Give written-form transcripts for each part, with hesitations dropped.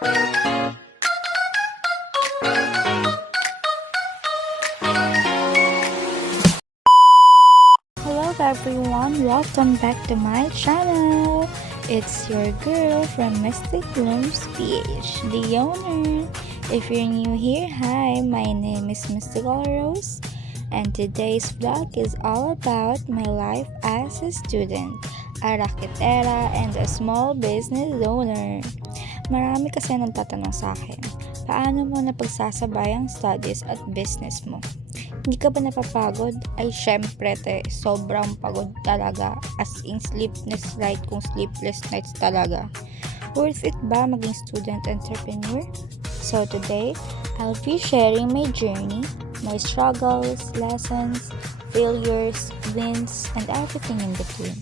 Hello everyone, welcome back to my channel. It's your girl from Mystic Blooms PH, the owner. If you're new here, hi, my name is Mystical Rose, and today's vlog is all about my life as a student, a Raketera, and a small business owner. Marami kasi nagtatanong sa akin, paano mo napagsasabay ang studies at business mo? Hindi ka ba napapagod? Ay syempre sobrang pagod talaga. As in sleepless nights talaga. Worth it ba maging student entrepreneur? So today, I'll be sharing my journey, my struggles, lessons, failures, wins, and everything in between.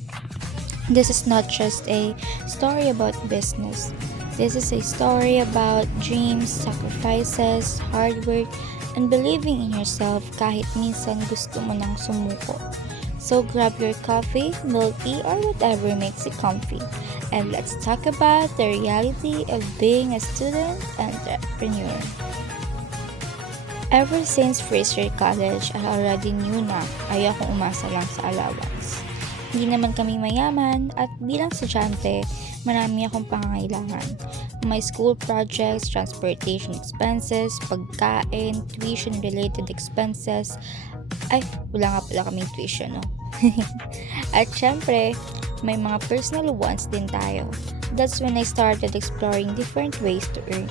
This is not just a story about business. This is a story about dreams, sacrifices, hard work, and believing in yourself kahit minsan gusto mo nang sumuko. So grab your coffee, milk tea, or whatever makes you comfy. And let's talk about the reality of being a student entrepreneur. Ever since first year college, I already knew na ayokong umasa lang sa allowance. Hindi naman kami mayaman at bilang estudyante, marami akong pangangailangan. My school projects, transportation expenses, pagkain, tuition-related expenses. Ay, wala nga pala kaming tuition, no? At syempre, may mga personal wants din tayo. That's when I started exploring different ways to earn.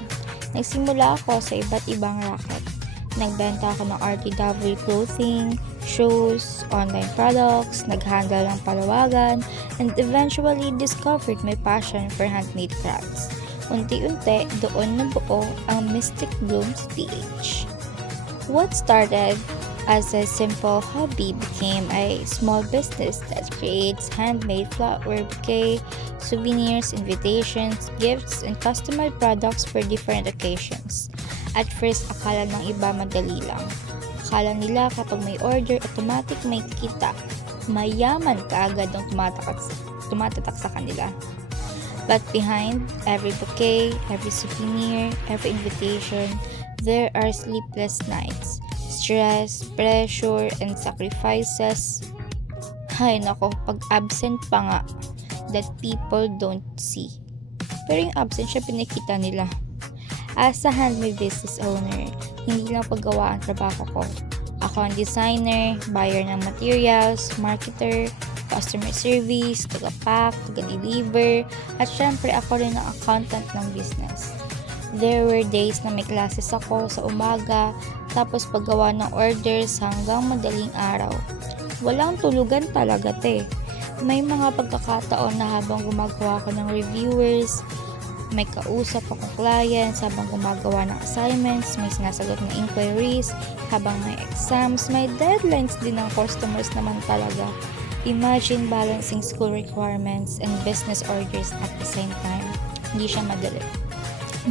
Nagsimula ako sa iba't ibang racket. Nagbenta ako ng RTW clothing, shoes, online products, naghandle ng palawagan, and eventually discovered my passion for handmade crafts. Unti-unti, doon nabuo ang Mystic Blooms PH. What started as a simple hobby became a small business that creates handmade flower bouquet, souvenirs, invitations, gifts, and customized products for different occasions. At first, akala ng iba madali lang. Akala nila kapag may order, automatic may kita. Mayaman ka agad ang tumatatak sa kanila. But behind every bouquet, every souvenir, every invitation, there are sleepless nights, stress, pressure, and sacrifices. Hay nako, pag absent pa nga, that people don't see. Pero yung absent siya pinakita nila. As a handmade business owner, hindi lang paggawa ang trabaho ko. Ako ang designer, buyer ng materials, marketer, customer service, taga-pack, taga-deliver, at syempre ako rin ang accountant ng business. There were days na may classes ako sa umaga, tapos paggawa ng orders hanggang madaling araw. Walang tulugan talaga May mga pagkakataon na habang gumagawa ko ng reviewers, may kausap akong clients habang gumagawa ng assignments, may sinasagot na inquiries, habang may exams, may deadlines din ng customers naman talaga. Imagine balancing school requirements and business orders at the same time. Hindi siya madali.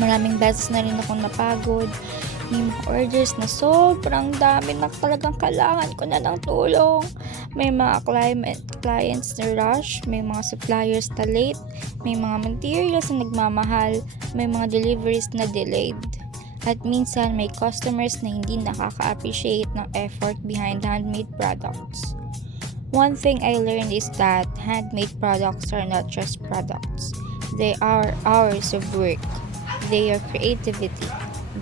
Maraming beses na rin akong napagod. May mga orders na sobrang dami na talagang kailangan ko na ng tulong. May mga clients na rush, may mga suppliers na late, may mga materials na nagmamahal, may mga deliveries na delayed. At minsan may customers na hindi nakaka-appreciate ng effort behind handmade products. One thing I learned is that handmade products are not just products. They are hours of work. They are creativity.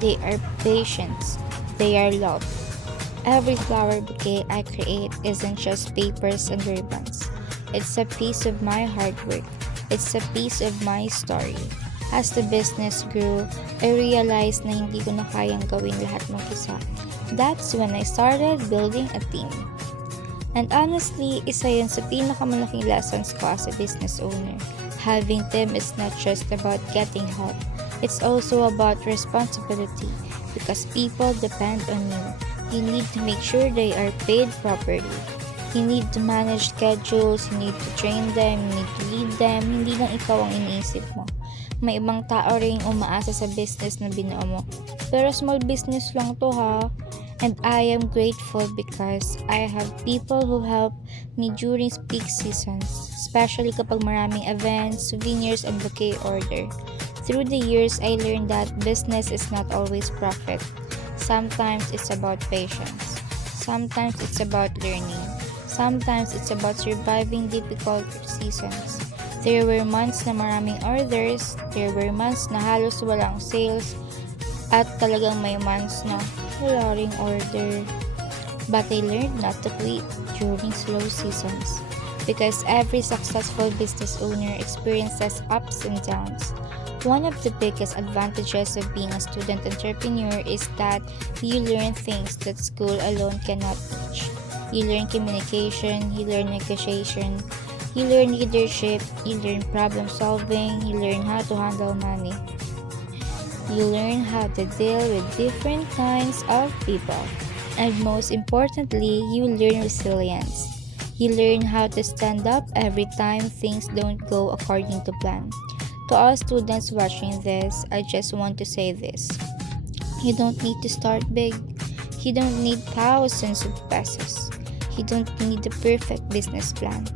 They are patience. They are love. Every flower bouquet I create isn't just papers and ribbons. It's a piece of my hard work. It's a piece of my story. As the business grew, I realized na hindi ko na kayang gawin lahat mag-isa. That's when I started building a team. And honestly, isa yun sa pinakamalaking lessons ko as a business owner. Having team is not just about getting help. It's also about responsibility because people depend on you. You need to make sure they are paid properly. You need to manage schedules, you need to train them, you need to lead them, hindi lang ikaw ang iniisip mo. May ibang tao rin umaasa sa business na binuo mo. Pero small business lang to ha. And I am grateful because I have people who help me during peak seasons, especially kapag maraming events, souvenirs, and bouquet order. Through the years, I learned that business is not always profit. Sometimes it's about patience. Sometimes it's about learning. Sometimes it's about surviving difficult seasons. There were months na maraming orders, there were months na halos walang sales, at talagang may months na wala ring order. But I learned not to quit during slow seasons because every successful business owner experiences ups and downs. One of the biggest advantages of being a student entrepreneur is that you learn things that school alone cannot teach. You learn communication, you learn negotiation, you learn leadership, you learn problem solving, you learn how to handle money. You learn how to deal with different kinds of people. And most importantly, you learn resilience. You learn how to stand up every time things don't go according to plan. To all students watching this, I just want to say this. You don't need to start big. You don't need thousands of pesos. You don't need the perfect business plan.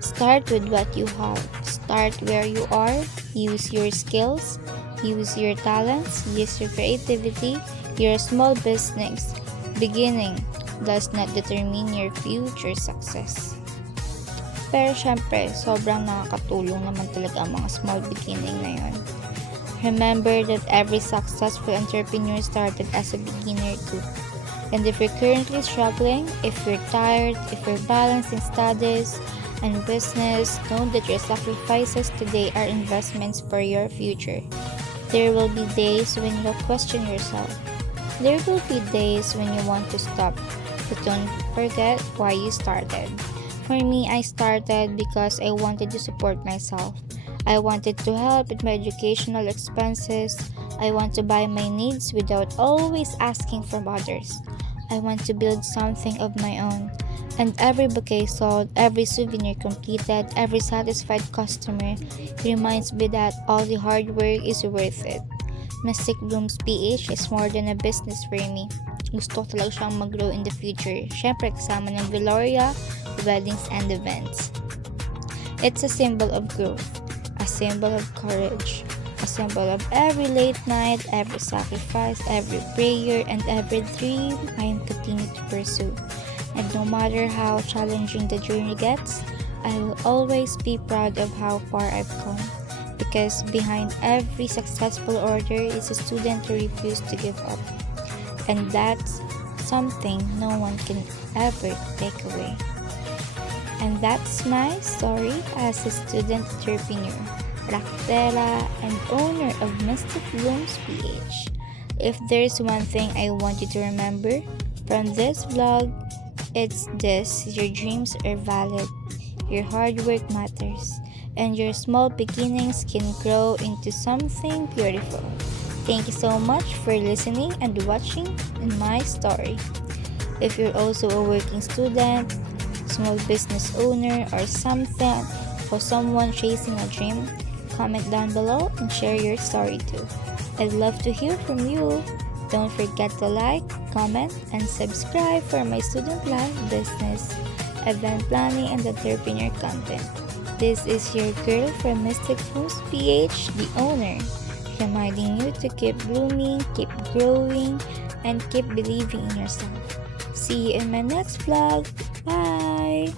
Start with what you have. Start where you are. Use your skills. Use your talents. Use your creativity. You're a small business. Beginning does not determine your future success. Pero syempre, sobrang nakakatulong naman talaga ang mga small beginning na yun. Remember that every successful entrepreneur started as a beginner too. And if you're currently struggling, if you're tired, if you're balancing studies and business, know that your sacrifices today are investments for your future. There will be days when you'll question yourself. There will be days when you want to stop, but don't forget why you started. For me, I started because I wanted to support myself. I wanted to help with my educational expenses. I want to buy my needs without always asking from others. I want to build something of my own. And every bouquet sold, every souvenir completed, every satisfied customer reminds me that all the hard work is worth it. Mystic Blooms PH is more than a business for me. Gusto ko talaga siyang mag-grow in the future. Syempre kasama ng Gloria, weddings, and events. It's a symbol of growth, a symbol of courage, a symbol of every late night, every sacrifice, every prayer, and every dream I am continuing to pursue. And no matter how challenging the journey gets, I will always be proud of how far I've come. Because behind every successful order is a student who refused to give up. And that's something no one can ever take away. And that's my story as a student entrepreneur, Raketera, and owner of Mystic Blooms PH. If there's one thing I want you to remember from this vlog, it's this: your dreams are valid, your hard work matters, and your small beginnings can grow into something beautiful. Thank you so much for listening and watching my story. If you're also a working student, small business owner, or someone chasing a dream, comment down below and share your story too. I'd love to hear from you. Don't forget to like, comment, and subscribe for my student life, business, event planning, and entrepreneur content. This is your girl from Mystic Blooms PH, the owner, reminding you to keep blooming, keep growing, and keep believing in yourself. See you in my next vlog. Bye!